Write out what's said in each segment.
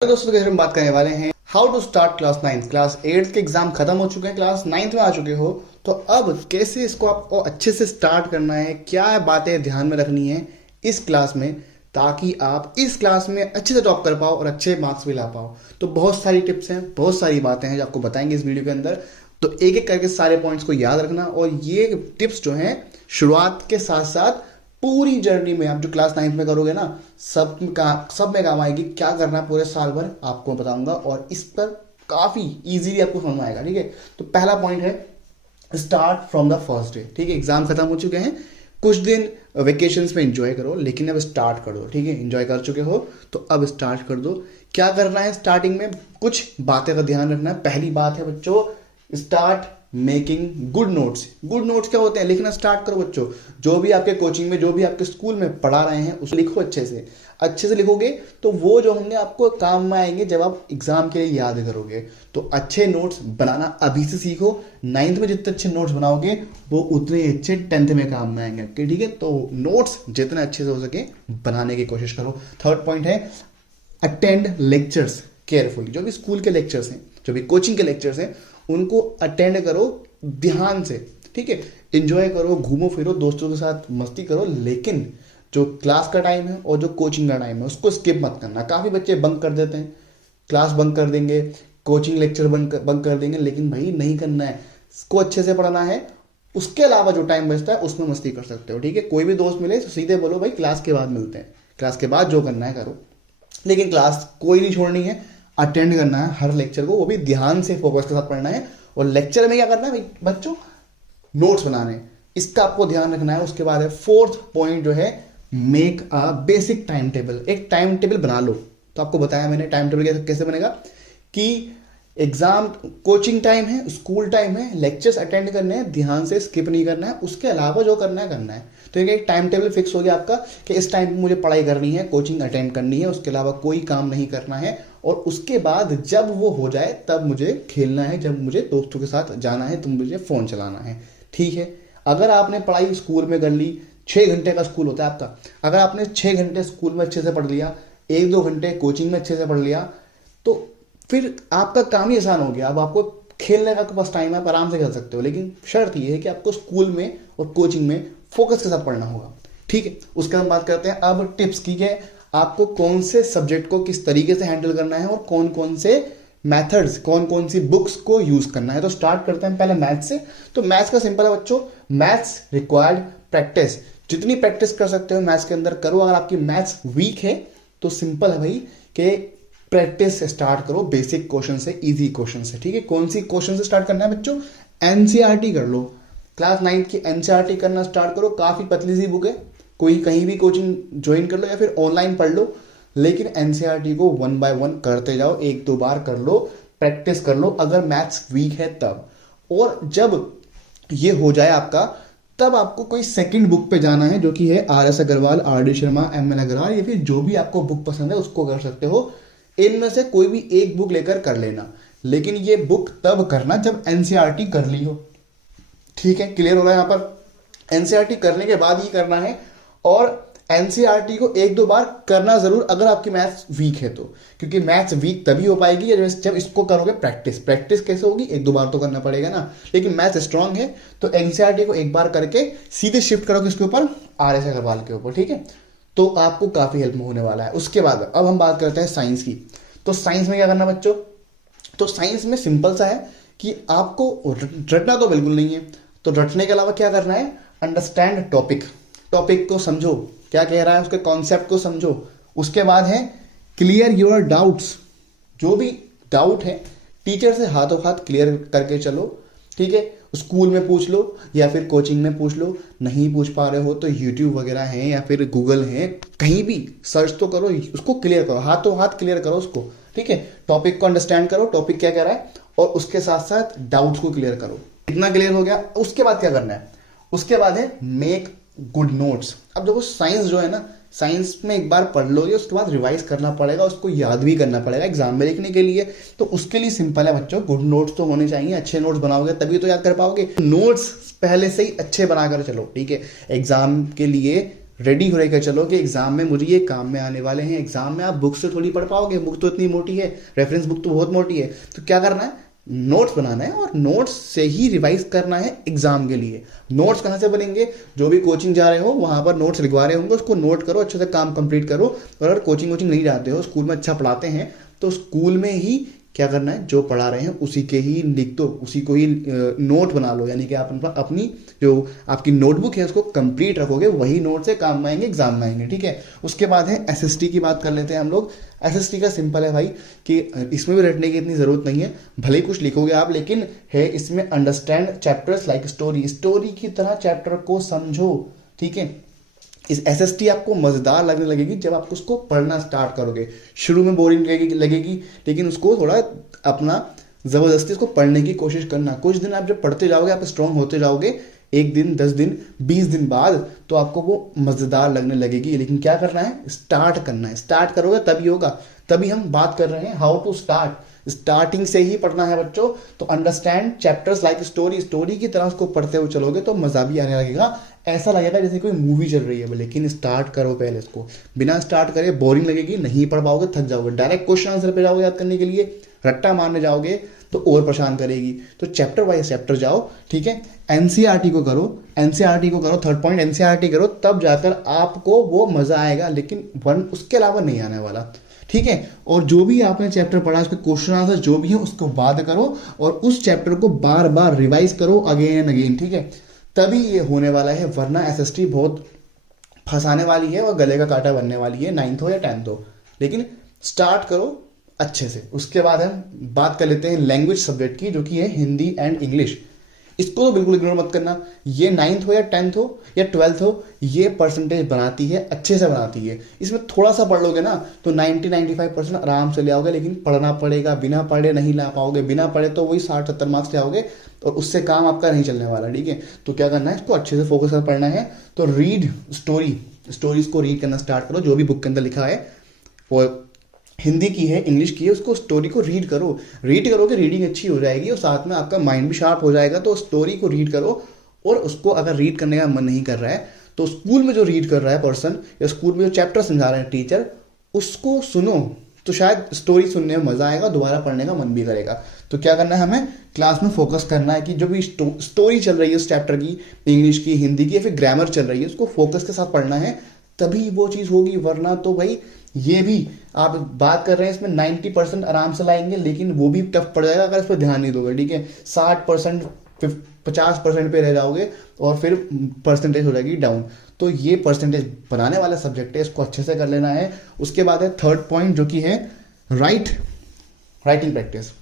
तो दोस्तों कैसे हम बात करने वाले हैं how to start class 9। Class 8 के एग्जाम खत्म हो चुके हैं, क्लास 9 में आ चुके हो, तो अब कैसे इसको आपको अच्छे से स्टार्ट करना है, क्या बातें ध्यान में रखनी है इस क्लास में, ताकि आप इस क्लास में अच्छे से टॉप कर पाओ और अच्छे मार्क्स भी ला पाओ। तो बहुत सारी टिप्स हैं, बहुत सारी बातें हैं जो आपको बताएंगे इस वीडियो के अंदर। तो एक एक करके सारे पॉइंट्स को याद रखना, और ये टिप्स जो हैं शुरुआत के साथ साथ पूरी जर्नी में आप जो क्लास 9 में करोगे ना, सब में काम आएगी। क्या करना है पूरे साल भर आपको बताऊंगा, और इस पर काफी इजीली आपको समझ में आएगा। ठीक है, तो पहला पॉइंट है start from the first day. ठीक है, एग्जाम खत्म हो चुके हैं, कुछ दिन वेकेशंस में एंजॉय करो, लेकिन अब स्टार्ट कर दो। ठीक है, एंजॉय कर चुके हो तो अब स्टार्ट कर दो। क्या करना है स्टार्टिंग में, कुछ बातें का ध्यान रखना है। पहली बात है बच्चों, start making good notes. Good notes क्या होते हैं, लिखना स्टार्ट करो बच्चों। जो भी आपके कोचिंग में, जो भी आपके स्कूल में पढ़ा रहे हैं उसको लिखो अच्छे से। अच्छे से लिखोगे तो वो जो होंगे आपको काम में आएंगे जब आप एग्जाम के लिए याद करोगे। तो अच्छे नोट्स बनाना अभी से सीखो। 9th में जितने अच्छे नोट्स बनाओगे वो उतने अच्छे 10th में काम में आएंगे आपके। ठीक है, तो नोट्स जितने अच्छे से हो सके बनाने की कोशिश करो। थर्ड पॉइंट है अटेंड लेक्चर्स केयरफुली। जो भी स्कूल के लेक्चर्स हैं, जो भी कोचिंग के लेक्चर्स हैं, उनको अटेंड करो ध्यान से। ठीक है, एंजॉय करो, घूमो फिरो, दोस्तों के साथ मस्ती करो, लेकिन जो क्लास का टाइम है और जो कोचिंग का टाइम है उसको स्किप मत करना। काफ़ी बच्चे बंक कर देते हैं, क्लास बंक कर देंगे, कोचिंग लेक्चर बंक कर देंगे, लेकिन भाई नहीं करना है, इसको अच्छे से पढ़ना है। उसके अलावा जो टाइम बचता है उसमें मस्ती कर सकते हो। ठीक है, कोई भी दोस्त मिले तो सीधे बोलो भाई क्लास के बाद मिलते हैं, क्लास के बाद जो करना है करो, लेकिन क्लास कोई नहीं छोड़नी है, अटेंड करना है हर लेक्चर को, वो भी ध्यान से फोकस के साथ पढ़ना है। और लेक्चर में क्या करना है बच्चों, नोट्स बनाने, इसका आपको ध्यान रखना है। उसके बाद है फोर्थ पॉइंट जो है make a basic time table. एक टाइम टेबल बना लो। तो आपको बताया मैंने टाइम टेबल कैसे बनेगा, कि एग्जाम कोचिंग टाइम है, स्कूल टाइम है, लेक्चर्स अटेंड करने हैं, ध्यान से स्किप नहीं करना है, उसके अलावा जो करना है करना है। तो एक टाइम टेबल फिक्स हो गया आपका कि इस टाइम पे मुझे पढ़ाई करनी है, कोचिंग अटेंड करनी है, उसके अलावा कोई काम नहीं करना है। और उसके बाद जब वो हो जाए तब मुझे खेलना है, जब मुझे दोस्तों के साथ जाना है, तो मुझे फोन चलाना है। ठीक है, अगर आपने पढ़ाई स्कूल में कर ली, 6 घंटे का स्कूल होता है आपका, अगर आपने 6 घंटे स्कूल में अच्छे से पढ़ लिया, 1-2 घंटे कोचिंग में अच्छे से पढ़ लिया, तो फिर आपका काम ही आसान हो गया। अब आपको खेलने का पास टाइम है, आप आराम से खेल सकते हो, लेकिन शर्त यह है कि आपको स्कूल में और कोचिंग में फोकस के साथ पढ़ना होगा। ठीक है, उसके बाद बात करते हैं अब टिप्स की, है आपको कौन से सब्जेक्ट को किस तरीके से हैंडल करना है और कौन कौन से मेथड्स, कौन कौन सी बुक्स को यूज करना है। तो स्टार्ट करते हैं पहले मैथ्स से। तो मैथ्स का सिंपल है बच्चों, मैथ्स रिक्वायर्ड प्रैक्टिस। जितनी प्रैक्टिस कर सकते हो मैथ्स के अंदर करो। अगर आपकी मैथ्स वीक है तो सिंपल है भाई कि प्रैक्टिस से स्टार्ट करो, बेसिक क्वेश्चन से, इजी क्वेश्चन से। ठीक है, कौन सी क्वेश्चन से स्टार्ट करना है बच्चों, एनसीईआरटी कर लो। क्लास 9 की एनसीईआरटी करना स्टार्ट करो, काफी पतली सी बुक है, कोई कहीं भी कोचिंग ज्वाइन कर लो या फिर ऑनलाइन पढ़ लो, लेकिन एनसीईआरटी को 1 बाय 1 करते जाओ, 1-2 बार कर लो, प्रैक्टिस कर लो अगर मैथ्स वीक है तब। और जब ये हो जाए आपका, तब आपको कोई सेकंड बुक पे जाना है, जो कि है R S. Agarwal, R D. Sharma, M L. Agarwal, या फिर जो भी आपको बुक पसंद है उसको कर सकते हो। इनमें से कोई भी एक बुक लेकर कर लेना, लेकिन ये बुक तब करना जब एनसीईआरटी कर ली हो। ठीक है, क्लियर हो रहा है यहाँ पर। एनसीईआरटी करने के बाद ही करना है, और एनसीईआरटी को 1-2 बार करना जरूर अगर आपकी मैथ्स वीक है तो, क्योंकि मैथ्स वीक तभी हो पाएगी जब इसको करोगे प्रैक्टिस। प्रैक्टिस कैसे होगी, 1-2 बार तो करना पड़ेगा ना, लेकिन मैथ्स स्ट्रांग है तो एनसीईआरटी को एक बार करके सीधे शिफ्ट करोगे इसके ऊपर, आर.एस. अग्रवाल के ऊपर। ठीक है, तो आपको काफी हेल्प होने वाला है। उसके बाद अब हम बात करते हैं साइंस की। तो साइंस में क्या करना बच्चों, तो साइंस में सिंपल सा है कि आपको रटना तो बिल्कुल नहीं है। तो रटने के अलावा क्या करना है, अंडरस्टैंड टॉपिक। टॉपिक को समझो, क्या कह रहा है, उसके कॉन्सेप्ट को समझो। उसके बाद है क्लियर योर डाउट्स। जो भी डाउट है टीचर से हाथों हाथ क्लियर करके चलो। ठीक है, स्कूल में पूछ लो या फिर कोचिंग में पूछ लो, नहीं पूछ पा रहे हो तो यूट्यूब वगैरह है या फिर गूगल है, कहीं भी सर्च तो करो, उसको क्लियर करो, हाथों हाथ क्लियर करो उसको। ठीक है, टॉपिक को अंडरस्टैंड करो, टॉपिक क्या कह रहा है, और उसके साथ साथ डाउट्स को क्लियर करो। इतना क्लियर हो गया, उसके बाद क्या करना है, उसके बाद है मेक गुड नोट्स। अब देखो साइंस जो है ना, साइंस में एक बार पढ़ लोगे उसके बाद रिवाइज करना पड़ेगा, उसको याद भी करना पड़ेगा एग्जाम में लिखने के लिए। तो उसके लिए सिंपल है बच्चों, गुड नोट्स तो होने चाहिए। अच्छे नोट्स बनाओगे तभी तो याद कर पाओगे। नोट्स पहले से ही अच्छे बनाकर चलो। ठीक है, एग्जाम के लिए रेडी हो रहे चलो कि एग्जाम में मुझे ये काम में आने वाले हैं। एग्जाम में आप बुक से थोड़ी पढ़ पाओगे, बुक तो इतनी मोटी है, रेफरेंस बुक तो बहुत मोटी है। तो क्या करना है, नोट्स बनाना है और नोट्स से ही रिवाइज करना है एग्जाम के लिए। नोट्स कहाँ से बनेंगे, जो भी कोचिंग जा रहे हो वहां पर नोट्स लिखवा रहे होंगे, उसको नोट करो, अच्छे से काम कंप्लीट करो। और अगर कोचिंग नहीं जाते हो, स्कूल में अच्छा पढ़ाते हैं, तो स्कूल में ही क्या करना है, जो पढ़ा रहे हैं उसी के ही लिख दो, उसी को ही नोट बना लो। यानी कि आप अपनी जो आपकी नोटबुक है उसको कंप्लीट रखोगे, वही नोट से काम में आएंगे, एग्जाम में आएंगे। ठीक है, उसके बाद है एसएसटी की बात कर लेते हैं हम लोग। एसएसटी का सिंपल है भाई कि इसमें भी रटने की इतनी जरूरत नहीं है, भले ही कुछ लिखोगे आप, लेकिन है इसमें understand chapters like story, story की तरह चैप्टर को समझो। ठीक है, इस एसएसटी आपको मजेदार लगने लगेगी जब आप उसको पढ़ना स्टार्ट करोगे। शुरू में बोरिंग लगेगी, लेकिन उसको थोड़ा अपना जबरदस्ती उसको पढ़ने की कोशिश करना। कुछ दिन आप जब पढ़ते जाओगे, आप स्ट्रांग होते जाओगे, 1 दिन 10 दिन 20 दिन बाद तो आपको वो मजेदार लगने लगेगी। लेकिन क्या करना है, स्टार्ट करना है। स्टार्ट करोगे तभी होगा। तभी हम बात कर रहे हैं हाउ टू स्टार्ट, स्टार्टिंग से ही पढ़ना है बच्चों। तो understand chapters like story, story की तरह उसको पढ़ते हुए चलोगे तो मजा भी आने लगेगा। ऐसा लगेगा जैसे कोई मूवी चल रही है। लेकिन स्टार्ट करो पहले इसको, बिना स्टार्ट करे बोरिंग लगेगी, नहीं पढ़ पाओगे, थक जाओगे। डायरेक्ट क्वेश्चन आंसर पे जाओगे याद करने के लिए, रट्टा मारने जाओगे तो और परेशान करेगी। तो चैप्टर वाइज चैप्टर जाओ। ठीक है, एनसीईआरटी को करो, एनसीईआरटी को करो, 3rd पॉइंट एनसीईआरटी करो, तब जाकर आपको वो मजा आएगा। लेकिन उसके अलावा नहीं आने वाला। ठीक है, और जो भी आपने चैप्टर पढ़ा उसके क्वेश्चन आंसर जो भी है उसको बात करो और उस चैप्टर को बार बार रिवाइज करो अगेन एंड अगेन। ठीक है, तभी ये होने वाला है, वरना एसएसटी बहुत फंसाने वाली है और गले का कांटा बनने वाली है, 9th हो या 10th हो। लेकिन स्टार्ट करो अच्छे से। उसके बाद हम बात कर लेते हैं लैंग्वेज सब्जेक्ट की, जो कि है हिंदी एंड इंग्लिश। इसको तो बिल्कुल इग्नोर मत करना। ये 9th हो या 10th हो या 12th हो, ये परसेंटेज बनाती है, अच्छे से बनाती है। इसमें थोड़ा सा पढ़ लोगे ना तो 90-95% आराम से ले आओगे। लेकिन पढ़ना पड़ेगा, बिना पढ़े नहीं ला पाओगे। बिना पढ़े तो वही 60-70 मार्क्स ले आओगे और उससे काम आपका नहीं चलने वाला। ठीक है, तो क्या करना है, इसको अच्छे से फोकस कर पढ़ना है। तो रीड स्टोरीज को रीड करना स्टार्ट करो, जो भी बुक के अंदर लिखा है, वो हिंदी की है, इंग्लिश की है, उसको स्टोरी को रीड करो। रीड करोगे, रीडिंग अच्छी हो जाएगी और साथ में आपका माइंड भी शार्प हो जाएगा। तो स्टोरी को रीड करो। और उसको अगर रीड करने का मन नहीं कर रहा है तो स्कूल में जो रीड कर रहा है पर्सन, या स्कूल में जो चैप्टर समझा रहे हैं टीचर, उसको सुनो, तो शायद स्टोरी सुनने में मजा आएगा, दोबारा पढ़ने का मन भी करेगा। तो क्या करना है, हमें क्लास में फोकस करना है कि जो भी स्टोरी चल रही है उस चैप्टर की, इंग्लिश की, हिंदी की, या फिर ग्रामर चल रही है, उसको फोकस के साथ पढ़ना है, तभी वो चीज होगी। वरना तो भाई ये भी आप बात कर रहे हैं इसमें 90% आराम से लाएंगे, लेकिन वो भी टफ पड़ जाएगा अगर इस पर ध्यान नहीं दोगे। ठीक है, 60% 50% पे रह जाओगे और फिर परसेंटेज हो जाएगी डाउन। तो ये परसेंटेज बनाने वाला सब्जेक्ट है, इसको अच्छे से कर लेना है। उसके बाद है 3rd पॉइंट, जो कि है राइटिंग प्रैक्टिस।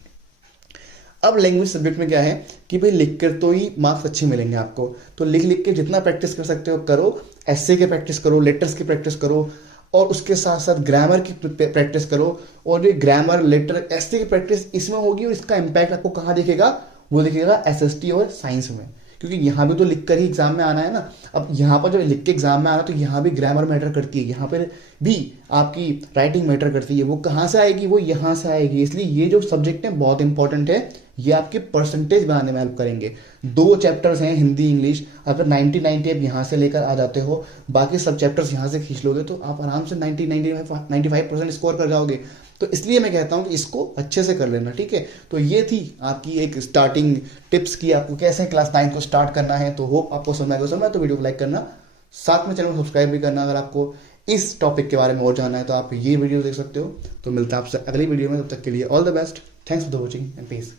अब लैंग्वेज सब्जेक्ट में क्या है कि भाई लिख कर तो ही मार्क्स अच्छे मिलेंगे आपको, तो लिख लिख के जितना प्रैक्टिस कर सकते हो करो। एस्से की प्रैक्टिस करो, लेटर्स की प्रैक्टिस करो, और उसके साथ साथ ग्रामर की प्रैक्टिस करो। और ये ग्रामर, लेटर, एस्से की प्रैक्टिस इसमें होगी और इसका इम्पैक्ट आपको कहाँ दिखेगा, वो दिखेगा एसएसटी और साइंस में, क्योंकि यहाँ भी तो लिख कर ही एग्जाम में आना है ना। अब यहाँ पर जब लिख के एग्जाम में आना तो यहाँ भी ग्रामर मैटर करती है, यहाँ पर भी आपकी राइटिंग मैटर करती है। वो कहाँ से आएगी, वो यहाँ से आएगी। इसलिए ये जो सब्जेक्ट है बहुत इंपॉर्टेंट है, ये आपके परसेंटेज बनाने में हेल्प करेंगे। 2 चैप्टर्स हैं हिंदी इंग्लिश, अगर 90-90 आप यहाँ से लेकर आ जाते हो, बाकी सब चैप्टर्स यहाँ से खींच लोगे तो आप आराम से 90-95% स्कोर कर जाओगे। तो इसलिए मैं कहता हूँ कि इसको अच्छे से कर लेना। ठीक है, तो ये थी आपकी एक स्टार्टिंग टिप्स की, आपको कैसे क्लास 9 को स्टार्ट करना है। तो होप आपको समझ आएगा। तो वीडियो को लाइक करना, साथ में चैनल को सब्सक्राइब भी करना। अगर आपको इस टॉपिक के बारे में और जानना है तो आप ये वीडियो देख सकते हो। तो मिलता है आपसे अगली वीडियो में, तब तक के लिए all the best, thanks for the watching and piece.